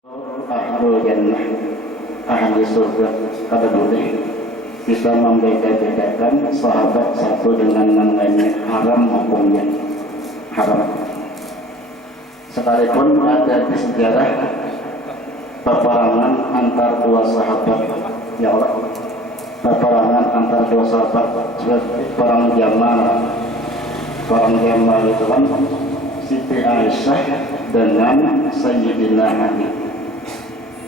Ahlul jannah, ahli surga. Pada dulu bisa membeda-bedakan sahabat satu dengan yang lainnya, haram hukumnya, haram. Sekalipun ada di sejarah peperangan antar dua sahabat, ya Allah, peperangan antar dua sahabat seperti perang Jamal. Perang Jamal itu kan Siti Aisyah dengan Sayyidina Ali.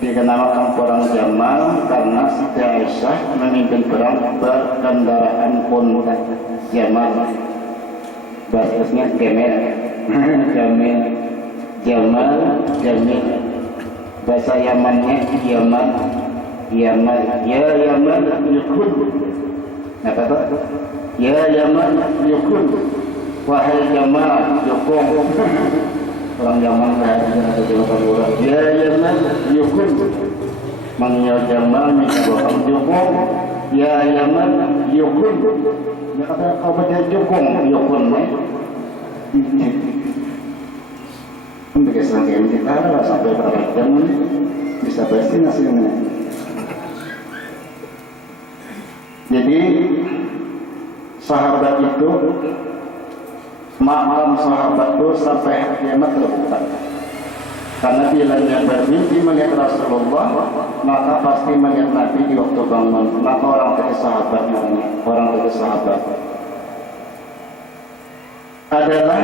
Dikenalkan perang Jamal karena Siti Aisyah memimpin perang berkendaraan unta Jamal, bahasanya Gemel, Jamil, Jamal, Jamil, bahasa Yamannya Yaman, Yaman, ya Yaman yukun, nah kata ya Yaman yukun, wahai Jamal yukun. Orang Yaman berhadiran atau julukan orang ya Yaman yukun, mangnya Jamal minta orang yukun, ya Yaman yukun. Ya kata kau baca yukun, yukun nih. Untuk kesan kita sampai berapa jam bisa pasti hasilnya. Jadi sahabat itu, makam sahabat itu sampai kiamat terbuka. Karena bila dia bermimpi melihat Rasulullah, maka pasti melihat Nabi di waktu bangun. Maka orang dari sahabatnya, orang dari sahabat adalah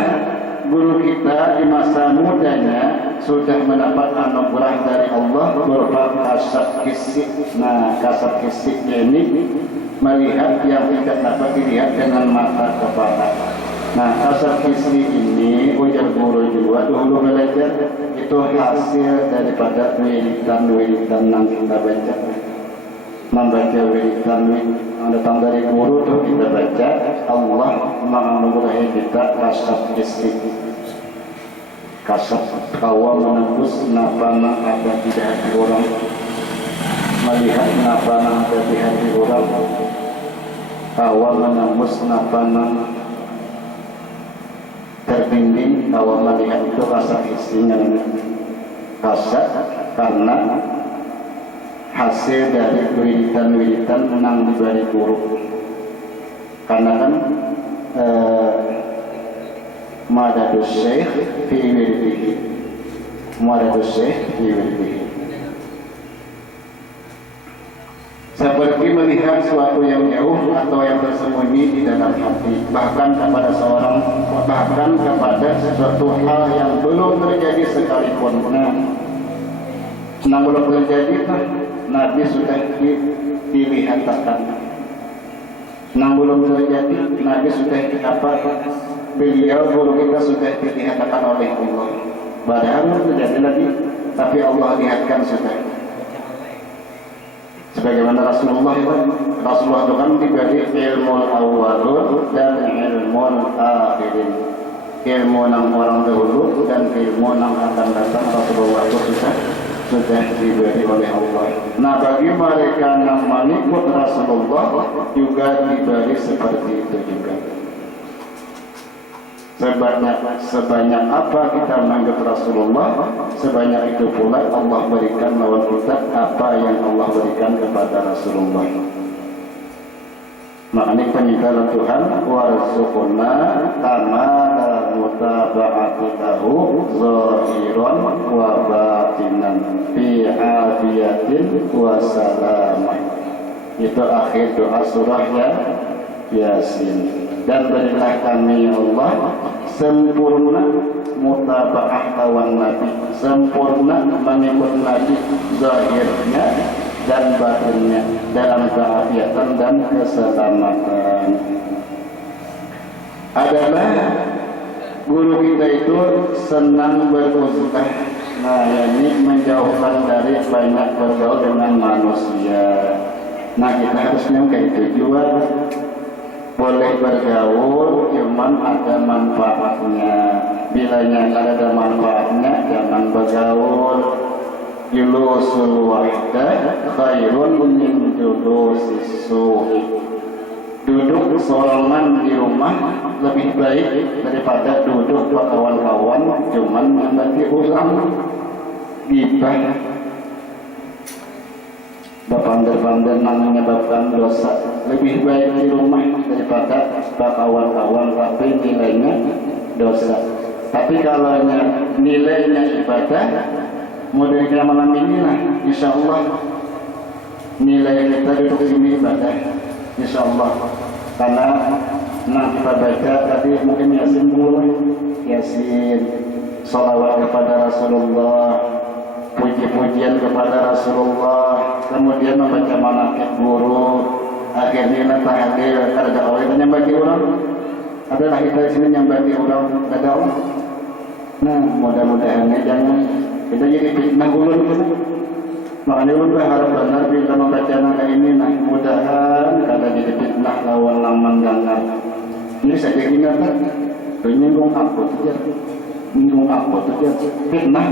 guru kita di masa mudanya, sudah mendapat anugerah dari Allah berupa kasat kisik. Nah, kasat kisiknya ini melihat yang tidak dapat dilihat dengan mata kepala. Nah, kasat kisik ini ujar guru juga dulu belajar itu hasil daripada wiridan yang kita baca. Membaca wiridan yang datang dari guru itu kita baca, Allah menganugerahi kita kasat kisik. Kasat kawa menembus napa yang ada di hati orang, melihat napa yang ada di hati orang, kawa menembus napa yang terbimbing, kawa melihat itu kasat isinya. Kasat karena hasil dari wiridan menang diberi guru. Karena kan madadus syekh fi wirdihi, madadus syekh fi wirdihi, seperti melihat suatu yang jauh atau yang tersembunyi di dalam hati, bahkan kepada sesuatu hal yang belum terjadi sekalipun. Nah, belum terjadi, Nabi sudah dilihatkan. Nah, belum terjadi, Nabi sudah beliau guru kita sudah dilihatkan oleh Allah. Padahal belum terjadi lagi, tapi Allah lihatkan sudah. Sebagaimana Rasulullah itu kan diberi ilmu awalun dan ilmu akhirin, ilmu yang orang dahulu dan ilmu yang akan datang. Rasulullah itu sudah diberi oleh Allah. Nah, bagi mereka yang mengikut Rasulullah juga diberi seperti itu juga. Sebanyak apa kita mengikut Rasulullah, sebanyak itu pula Allah berikan lawan kita apa yang Allah berikan kepada Rasulullah. Maknanya peninggalan Tuhan, warzuqna kamala mutaba'ati lahu zahiran wa batinan fi afiyatin wa salamah. Itu akhir doa surah Yasin. Dan berilah kami ya Allah sempurna mutaba'ah kawan Nabi, sempurna mengikut Nabi zahirnya dan batinnya dalam keafiatan dan keselamatan. Adalah guru kita itu senang beruzlah. Nah, ini menjauhkan dari banyak bergaul dengan manusia. Nah, kita harusnya kayak itu juga. Boleh bergaul, cuman ada manfaatnya. Bilanya ada manfaatnya, jangan bergaul. Julusul wahdah khairun min julusis su'i. Duduk sorangan di rumah lebih baik daripada duduk berkawan-kawan cuman membagi ulang. gibah bapander-pander menyebabkan dosa. Lebih baik di rumah daripada kawan-kawan tapi nilainya dosa. Tapi kalau nilainya ibadah, mau dari malam ini lah, insya Allah nilai kita duduk sini ibadah, insya Allah. Karena kita baca tadi mungkin Yasin dulu, Yasin, sholawat kepada Rasulullah, puji-pujian kepada Rasulullah, kemudian membaca manaqib guru, akhirnya tahlil. Ada orang yang bagi orang, adalah kita di sini yang bagi orang, ada orang. Nah, mudah-mudahan jangan kita jadi fitnah ulun kita. Makanya ulun berharap benar bila membaca naga ini, nah mudahan kada jadi fitnah lawan laman gangar. Ini saja ingat kan, menyinggung aku saja. Menyinggung aku saja, fitnah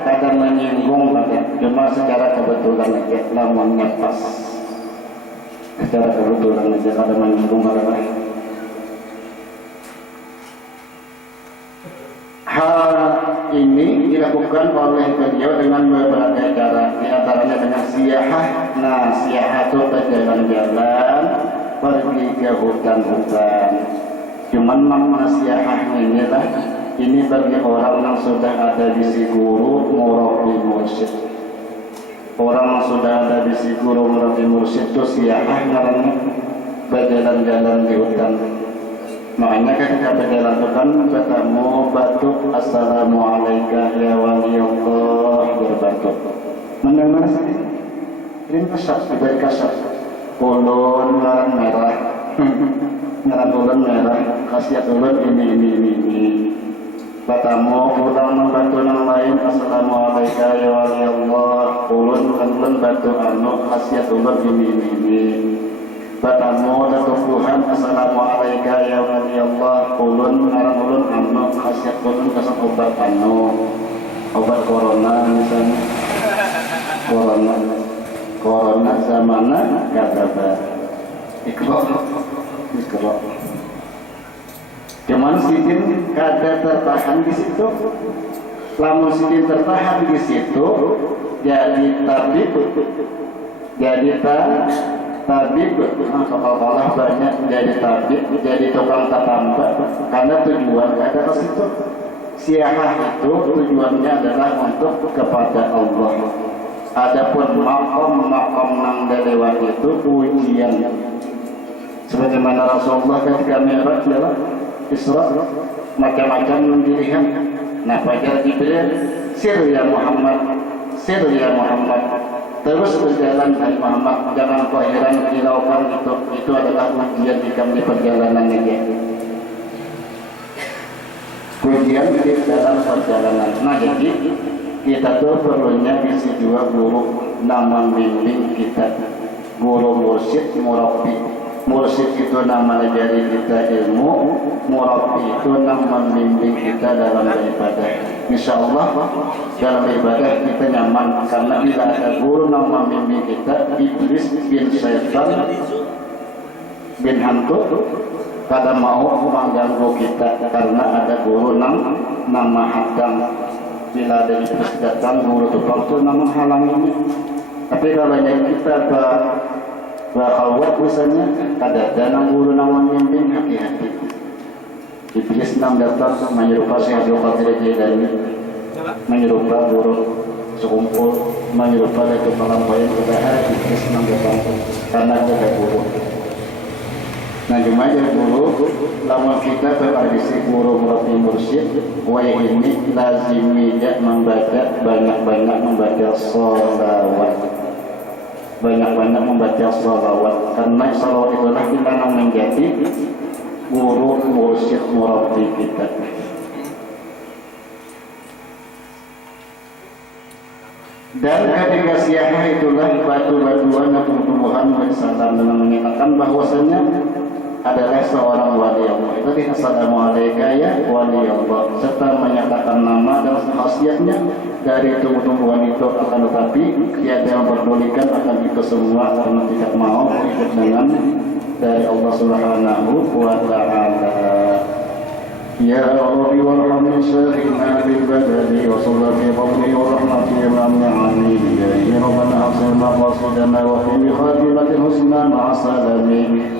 kadang menyinggung kadang, cuma secara kebetulan aja, lamunnya pas. Secara kebetulan aja kadang menyinggung kadang. Hal ini dilakukan oleh beliau dengan berbagai cara, di antaranya dengan siyahah. Nah, siyahah itu berjalan-jalan, pergi ke hutan-hutan. Cuman makna siyahah inilah, ini bagi orang yang sudah ada di si guru, murabi mursyid. Orang yang sudah ada di si guru, murabi mursyid itu siyahah namanya, berjalan-jalan di hutan. Makanya ketika berjalan itu kan bertemu batuk, assalamualaikum ya wali Allah, berbatuk. Mana sih? Ini kasar, diberi kasar. Ulun ngaran merah, ngaran ulun merah, khasiat ulun ini. Bertemu orang membantu yang lain, assalamualaikum ya wali Allah. Ulun bantu anu, khasiat ulun ini. Bertemu dan Tuhan, assalamualaikum ya wali Allah. Ulun anu khasiat ulun kasih obat obat corona misalnya. Corona zamana kata ikro. Cuman sidin kada tertahan di situ. Lamun sidin tertahan di situ, jadi tabib, kalau banyak jadi tabib, jadi tukang tatamba, karena tujuan ada ke situ. Siyahah itu tujuannya adalah untuk kepada Allah. Adapun makom nang lewat itu ujian. Sebagaimana Rasulullah ketika Mi'raj adalah Isra, macam-macam mendirikan. Nah, pada Jibril, sir ya Muhammad. Terus berjalan dari Muhammad, jangan kau heran hiraukan itu adalah ujian di perjalanan ini. Ujian di dalam perjalanan. Nah, jadi kita tuh perlunya isi dua guru nama bimbing kita, guru mursyid, murabi. Mursyid itu nama ajari kita ilmu, murabi itu nama membimbing kita dalam beribadah. Insya Allah dalam ibadah kita nyaman, karena bila ada guru nama membimbing kita, iblis bin syaitan bin hantu kada mau mengganggu kita, karena ada guru nama hadang. Bila ada iblis datang, guru tukang itu nama halang ini. Tapi kalau yang kita berkhawat misalnya, ada guru nama membimbing, hati-hati. Iblis datang menyerupai Syekh Abdul Qadir Jailani, menyerupai guru sekumpul, menyerupai dari kepala bayan kepada Iblis datang karena ada guru. Nah, cuma jadi guru, lama kita berkondisi guru murabi mursyid, wajib ini lazimi banyak-banyak membaca sholawat. Banyak-banyak membaca sholawat, karena sholawat itulah kita yang menjadi guru mursyid murabi kita. Dan ketika siyahah itulah batu-batuan dan tumbuhan bersalam dengan menyatakan bahwasanya adalah seorang wali Allah. Itu assalamualaikum ya wali Allah, serta menyatakan nama dan khasiatnya dari tumbuh-tumbuhan itu. Akan tetapi tiada yang memperdulikan akan itu semua, karena tidak mau ikut dengan dari Allah Subhanahu wa ta'ala. Ya Rabbi warhamni syarina bil badali wa sallallahu مقدما وفي بخاتمة الحسنى مع سلام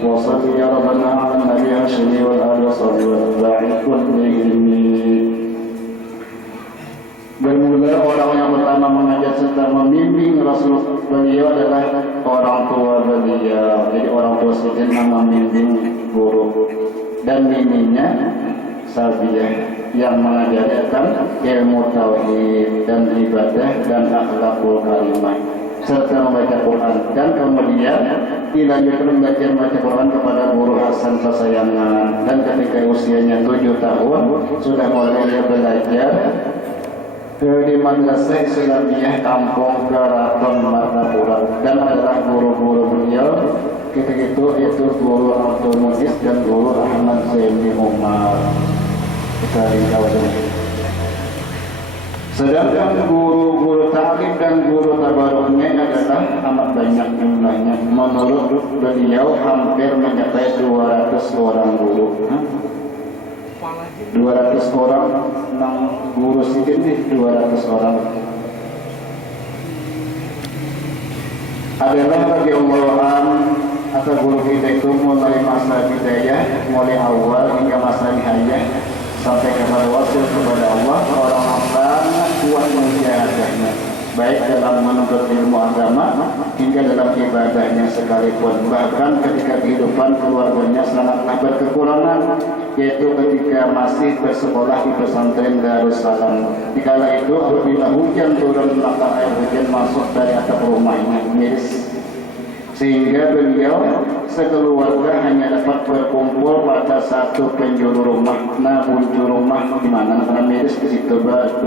وصل يا ربنا على النبي هاشم والآل وصحبه والأتباع كلهم. Bermula orang yang pertama mengajar serta membimbing Rasul beliau adalah orang tua beliau. Jadi orang tua Sayyidina membimbing guru dan bimbingnya Sabiah yang mengajarkan ilmu tauhid dan ibadah dan akhlakul karimah serta membaca Quran. Dan kemudian dilanjutkan membaca Quran kepada guru Hasan kesayangan, dan ketika usianya 7 tahun sudah mulai dia belajar di Madrasah Islamiyah Kampung Keraton Martapura, dan adalah guru-guru beliau ketika itu guru Abdul Muiz dan guru Ahmad Zaini Umar. Kita lihat wajahnya. Sedangkan guru-guru taklim dan guru tabaruknya adalah amat banyak jumlahnya. Menurut beliau hampir mencapai 200 orang guru. 200 orang yang guru sedikit 200 orang adalah bagi Allahan atau guru kita itu mulai masa bidayah, mulai awal hingga masa nihayah sampai kepada wasil kepada Allah. Orang yang sangat kuat mujahadahnya, baik dalam menuntut ilmu agama hingga dalam ibadahnya sekalipun. Bahkan ketika kehidupan keluarganya sangatlah berkekurangan, yaitu ketika masih bersekolah di pesantren Darussalam. Dikala itu apabila hujan turun, maka air hujan masuk dari atap rumahnya miris, sehingga beliau sekeluarga hanya dapat berkumpul pada satu penjuru rumah. Nah, penjuru rumah di mana? Karena miris di situ banget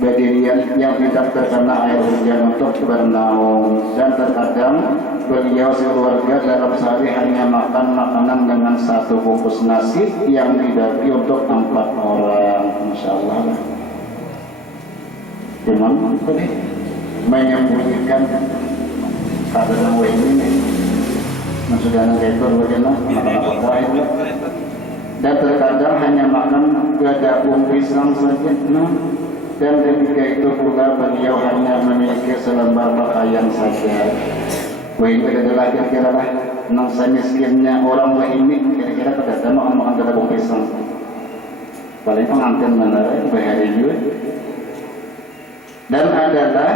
berdirian yang tidak terkena air hujan untuk bernaung. Dan terkadang beliau sekeluarga dalam sehari hanya makan makanan dengan satu bungkus nasi yang dibagi untuk 4 orang. Insya Allah. Cuman tadi menyembunyikan karena ini sudah ngerekor bagaimana makan apa. Dan terkadang hanya makan gadabung pisang saja. Dan ketika itu pula beliau hanya memiliki selembar pakaian saja. Wah, itu adalah kira-kira lah nangsa miskinnya orang wah ini kira-kira kedata makan gadabung pisang. Paling pengantin mana bahari juga. Dan adalah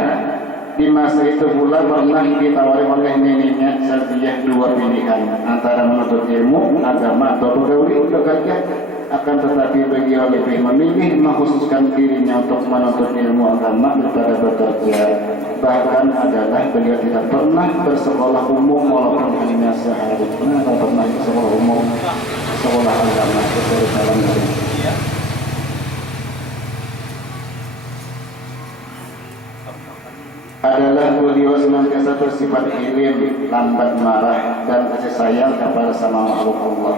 di masa itu pula pernah ditawari oleh neneknya Sabiah 2 pilihan antara menuntut ilmu agama atau bekerja. Akan tetapi beliau lebih memilih mengkhususkan dirinya untuk menuntut ilmu agama daripada bekerja. Bahkan adalah beliau tidak pernah bersekolah umum walaupun hanya sehari. Tidak pernah bersekolah umum, sekolah agama seperti dalam hari. Adalah beliau senantiasa bersifat ilim, lambat marah, dan kasih sayang kepada sama makhluk Allah.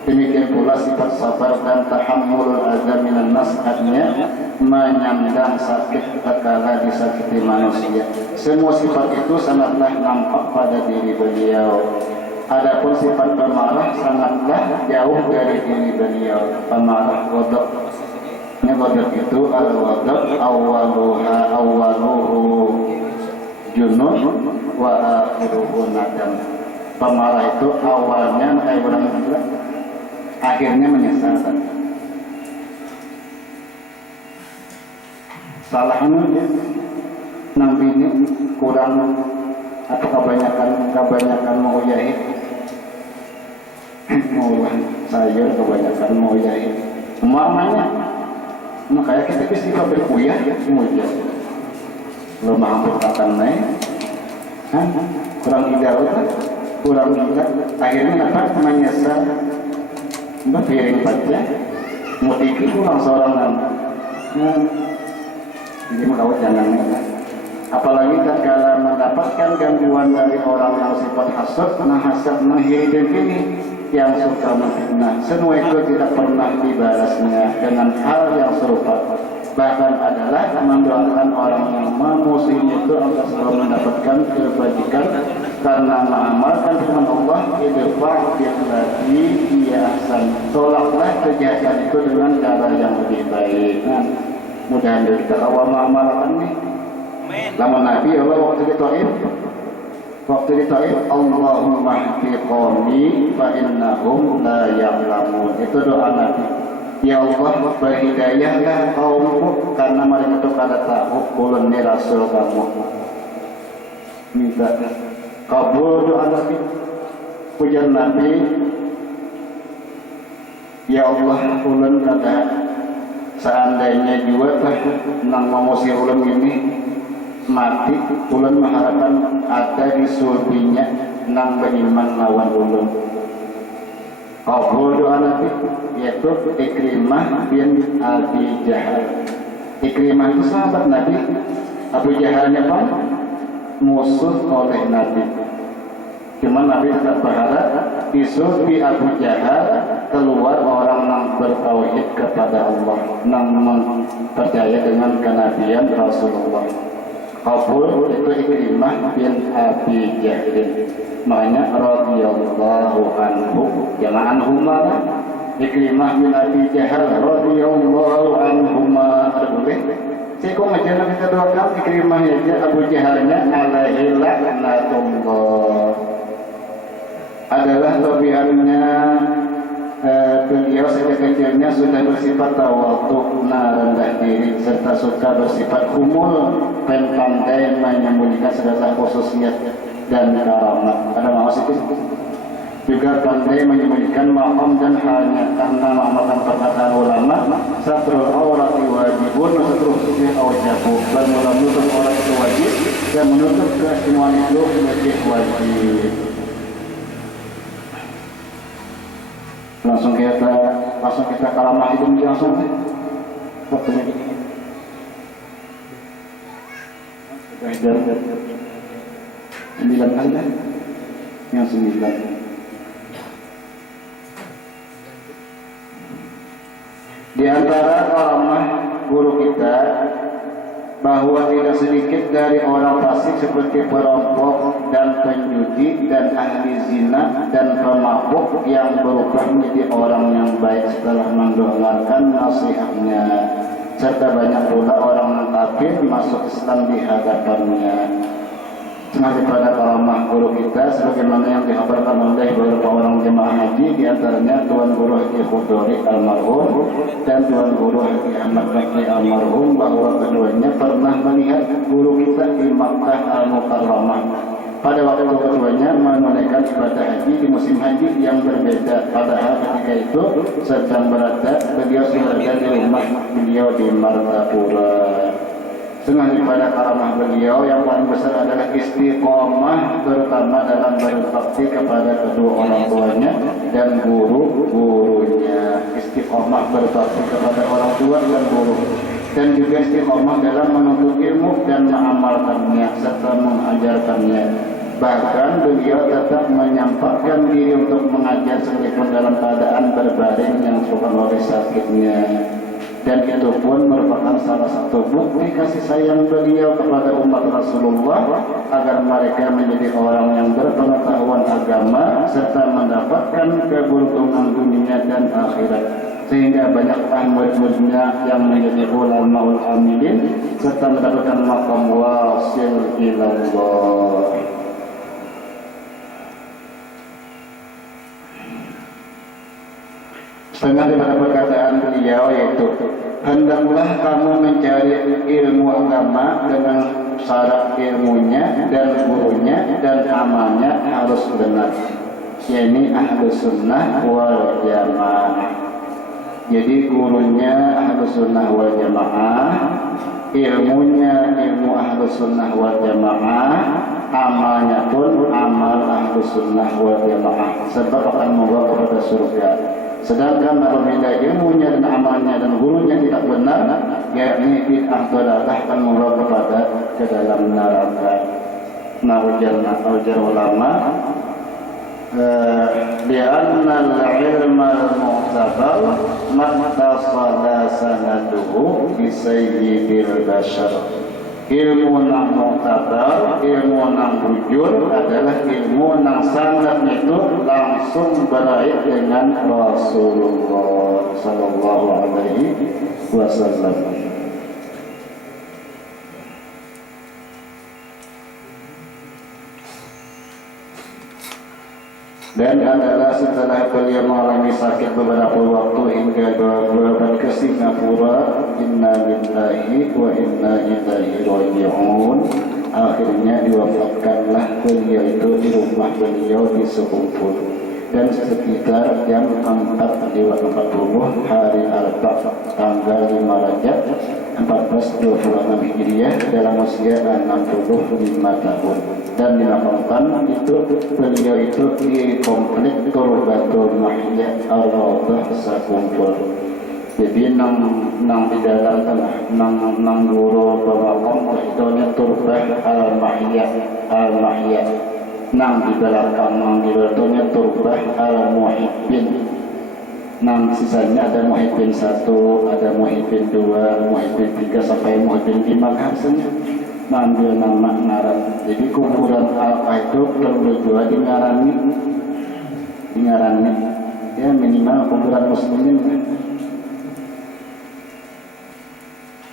Demikian pula sifat sabar dan tahammul azab minan nas'atnya, menyandang sakit tatkala disakiti manusia. Semua sifat itu sangatlah nampak pada diri beliau. Adapun sifat pemarah sangatlah jauh dari diri beliau. Pemarah ghadab. Ghadab itu al-ghadab awwaluhu junun wa akhiruhu nadam. Pemarah itu awalnya kayak orang bilang, akhirnya menyesal. Salahnya nanti ini kurang atau kebanyakan mau jahit. Mau sayur kebanyakan mau jahit. Umpamanya, makanya kita bisa berkuyah ya semuanya. Lo mampu katakan naik, kurang ideal kan? Kurang ingat. Akhirnya dapat menyesal. Mbak piring saja, mau dikit kurang seorang nama. Jadi kau jangan. Apalagi tatkala mendapatkan gangguan dari orang yang sifat hasad, hasad menghiri dan kini yang suka menfitnah. Semua itu tidak pernah dibalasnya dengan hal yang serupa. Bahkan adalah mendoakan orang yang memusuhi itu agar selalu mendapatkan kebajikan karena mengamalkan firman Allah, idfa' billati hiya ahsan. Tolaklah kejahatan itu dengan cara yang lebih baik. Nah, mudah-mudahan kita awal mengamalkan nih Lamun Nabi Allah waktu di Taif Allahumma hdi qaumi fa innahum la ya'lamun. Itu doa Nabi. Ya Allah, berhidayahlah kaumku karena mereka itu kada tahu ulun ni rasul kamu. Minta kabul doa Nabi. Pujian Nabi, ya Allah, ulun kada seandainya juga nang mengusir ulun ini mati, ulun mengharapkan ada di surbinya nang beriman lawan ulun. Kabul doa Nabi, yaitu Ikrimah bin Abi Jahal. Ikrimah itu sahabat Nabi, Abu Jahalnya pun musuh oleh Nabi. Cuma Nabi tetap berharap di surbi Abu Jahal keluar orang yang bertauhid kepada Allah, yang percaya dengan kenabian Rasulullah. Kabul itu Ikrimah bin Abi Jahal. Makanya radhiyallahu anhu, jangan anhuma. Ikrimah bin Abi Jahal radhiyallahu anhuma. Boleh? Saya kok ngajar kita doakan Ikrimah aja, Abu Jahalnya alaihi laknatullah. Adalah kelebihannya beliau sejak kecilnya sudah bersifat tawadhu, rendah diri, serta suka bersifat humul, pandai menyembunyikan segala khususiyat dan karamat. Ada maksud itu? Juga pandai menyembunyikan maqam dan halnya, karena mengamalkan perkataan ulama satrul aurati wajibun wa satrul sufih awjabu. Dan menutup aurat itu wajib dan menutup keistimewaan itu lebih wajib. Langsung kita kalamah hidung langsung waktunya sudah 9 kali kan? Yang 9. Di antara kalamah guru kita bahwa tidak sedikit dari orang fasik seperti perampok dan penjudi dan ahli zina dan pemabuk yang berubah menjadi orang yang baik setelah mendengarkan nasihatnya, serta banyak pula orang yang kafir masuk Islam di hadapannya. Setengah daripada kalamah guru kita sebagaimana yang dikabarkan oleh beberapa orang jemaah haji, di antaranya Tuan Guru Haji Khudori almarhum dan Tuan Guru Haji Ahmad Bakri almarhum, bahwa keduanya pernah melihat guru kita di Makkah Al-Mukarramah pada waktu keduanya menunaikan ibadah haji di musim haji yang berbeda. Padahal ketika itu sedang berada beliau di rumah beliau di Martapura. Setengah daripada karamah beliau yang paling besar adalah istiqomah, terutama dalam berbakti kepada kedua orang tuanya dan guru-gurunya. Istiqomah berbakti kepada orang tua dan guru, dan juga istiqomah dalam menuntut ilmu dan mengamalkannya serta mengajarkannya. Bahkan beliau tetap menyampaikan diri untuk mengajar sekalipun dalam keadaan berbaring yang disebabkan oleh sakitnya. Dan itu pun merupakan salah satu bukti kasih sayang beliau kepada umat Rasulullah agar mereka menjadi orang yang berpengetahuan agama serta mendapatkan keberuntungan dunia dan akhirat, sehingga banyak murid-muridnya yang menjadi ulamaul amilin serta mendapatkan maqam wasil ilallah. Setengah daripada perkataan beliau yaitu, hendaklah kamu mencari ilmu agama dengan syarat ilmunya dan gurunya dan amalnya harus benar, yakni ahlus sunnah wal jamaah. Jadi gurunya ahlus sunnah wal jamaah, ilmunya ilmu ahlus sunnah wal jamaah, amalnya pun amal ahlus sunnah wal jamaah, sebab akan membawa kepada surga. Sedangkan apabila ilmunya dan amalnya dan gurunya tidak benar, yakni bid'ah dalalah akan membawa kepada ke dalam neraka. Nah, ujar ulama, li'anna al-ilma al-mu'tabar mattasala sanaduhu bi sayyidil bashar. Ilmu yang mu'tabar, ilmu yang bujur adalah ilmu yang sangat itu langsung berakhir dengan Rasulullah sallallahu alaihi wasallam. dan adalah setelah beliau mengalami sakit beberapa waktu hingga berobat ke Singapura. Inna lillahi wa inna ilaihi raji'un. Akhirnya diwafatkanlah beliau itu di rumah beliau di Sekumpul. Dan sekitar jam 4.40 hari Arafah tanggal 5 Rajab 1426 Hijriah dalam usia 65 tahun. Dan dimakamkan itu beliau itu di komplek Turbatul Mahya Ar-Rawdah Sekumpul. Jadi nang di dalam nang guru bawakan itu Turbah Al-Mahya nang di belakang nang di belakangnya Turbah Al-Muhibbin. Nang sisanya ada Muhibbin 1, ada Muhibbin 2, Muhibbin 3 sampai Muhibbin 5 hasilnya. Ngambil nama ngaran. Jadi kuburan Al-Qa itu berdua dingarani ya minimal kuburan muslimin.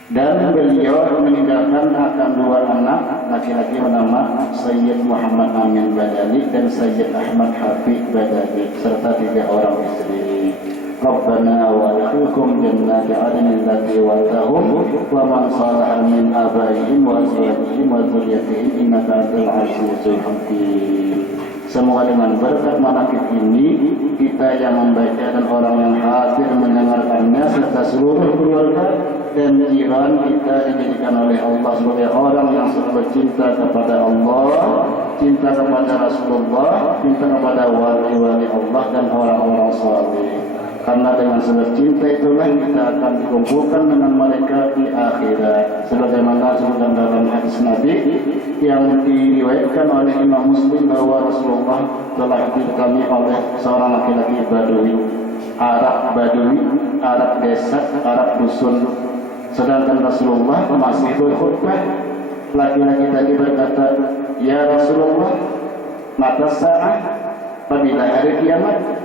Dan beliau meninggalkan akan 2 anak laki-laki bernama Sayyid Muhammad Amin Badali dan Sayyid Ahmad Hafiz Badali serta 3 orang istri. Rabbana wa adkhilhum jannati 'adnin allati wa'adtahum wa man salaha min abaihim wa azwajihim wa dzurriyyatihim innaka antal 'azizul hakim. Semoga dengan berkat manaqib ini kita yang membaca dan orang yang hadir mendengarkannya serta seluruh keluarga dan jiran kita dijadikan oleh Allah sebagai orang yang selalu cinta kepada Allah, cinta kepada Rasulullah, cinta kepada wali-wali Allah dan orang-orang saleh. Karena dengan sebab cinta itulah kita akan dikumpulkan dengan mereka di akhirat. Sebagaimana disebutkan dalam hadis Nabi yang diriwayatkan oleh Imam Muslim bahwa Rasulullah telah didatangi oleh seorang laki-laki Badui, Arab desa, Arab dusun. Sedangkan Rasulullah masih berkhutbah. Laki-laki tadi berkata, "Ya Rasulullah, mata sa'ah, apabila hari kiamat?"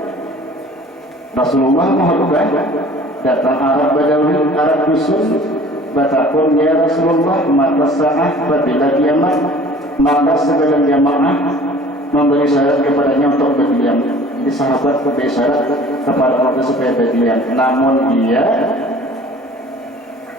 Rasulullah menghutbah, datang Arab Badawi, Arab dusun, bertakun, "Ya Rasulullah, mata sa'ah, apabila kiamat?" Maka segala jamaah memberi syarat kepadanya untuk berdiam. Jadi sahabat memberi syarat kepada orang supaya berdiam. Namun dia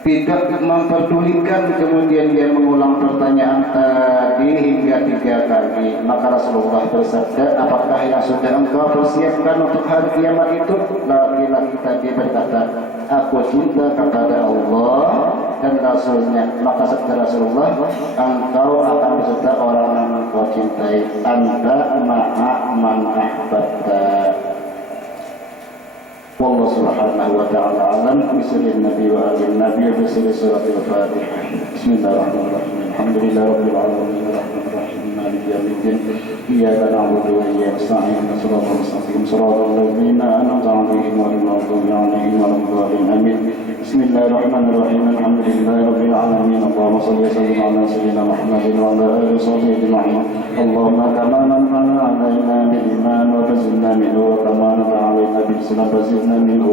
tidak memperdulikan, kemudian dia mengulang pertanyaan tadi hingga 3 kali. Maka Rasulullah bersabda, "Apakah yang sudah engkau persiapkan untuk hari kiamat itu?" Laki-laki tadi berkata, "Aku cinta kepada Allah dan Rasulnya." Maka sabda Rasulullah, "Engkau akan beserta orang yang engkau cintai. Anta ma'a man ahbabta." والله سبحانه وتعالى أعلم. بسم النبي وآل النبي وبسم سورة الفاتحة. بسم الله الرحمن الرحيم. الحمد لله رب العالمين الرحمن الرحيم مالك يوم الدين إياك نعبد وإياك نستعين صراط المستقيم صراط الذين أنعمت عليهم غير المغضوب عليهم ولا الضالين آمين. بسم الله الرحمن الرحيم. الحمد لله رب العالمين. اللهم صل وسلم على سيدنا محمد وعلى آله وصحبه أجمعين. اللهم كما نعم علينا بالإيمان وفزلنا منه وكما نعم علينا بالإسلام فزدنا منه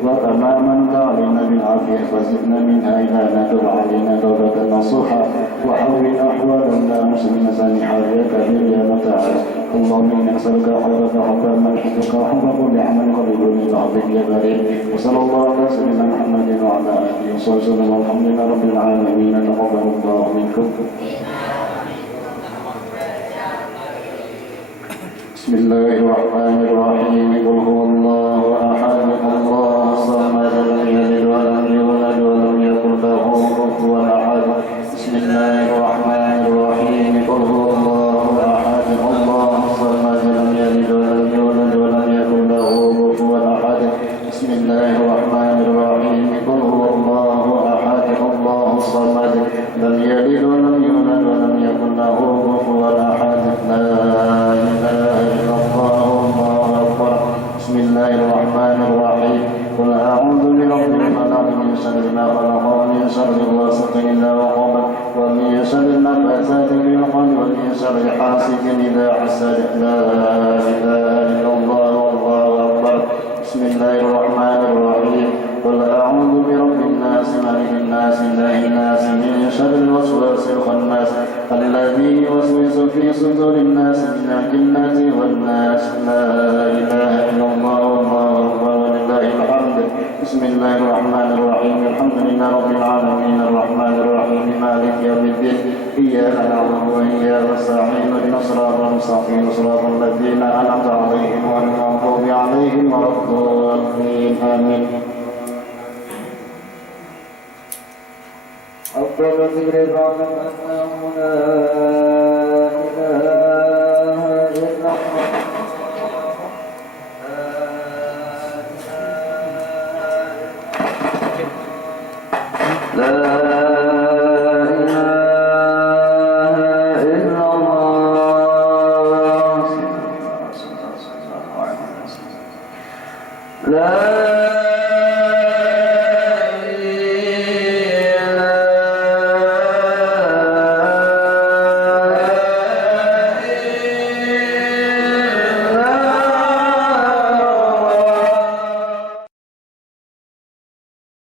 وكما منت علينا بالعافية فزدنا منها إذا نتب علينا توبة نصوحا وحول أحوالنا مسلمين سانحا يا كبير يا متعال. اللهم إنا نسألك خيرك حب من حبك وحب كل عمل قريب إلى حبك يا كريم. وصلى الله على سيدنا محمد وعلى آله وصحبه وسلم والحمد لله رب العالمين. تقبل الله منكم. بسم الله الرحمن الرحيم. قل هو الله أحد الله الصمد لم يلد ولم يولد ولم يكن له كفوا أحد. بسم الله الرحمن الرحيم. قل هو الله أحد الله الصمد لم يلد ولم يولد ولم يكن له كفوا أحد. بسم الله الرحمن الرحيم. قل هو الله أحد الله الصمد لم يلد ولم يولد ولم يكن له كفوا أحد. لا إله إلا الله والله أكبر. بسم الله الرحمن الرحيم. قل أعوذ برب الفلق من شر ما خلق ومن شر غاسق إذا وقب ومن شر النفاثات في العقد ومن شر حاسد إذا حسد. لا إله إلا الله والله أكبر. بسم الله الرحمن الرحيم. قل أعوذ برب الناس ملك الناس إله الناس من شر الوسواس الخناس الذي يوسوس في صدور الناس من الجنة والناس لا إله إلا الله والله أكبر ولله الحمد بسم الله الرحمن الرحيم الحمد لله رب العالمين الرحمن الرحيم مالك يوم الدين إياك نعبد وإياك نستعين اهدنا الصراط المستقيم صراط الذين أنعمت عليهم غير المغضوب عليهم ولا الضالين آمين أفضل الذكر بعد أنه لا إله إلا الله لا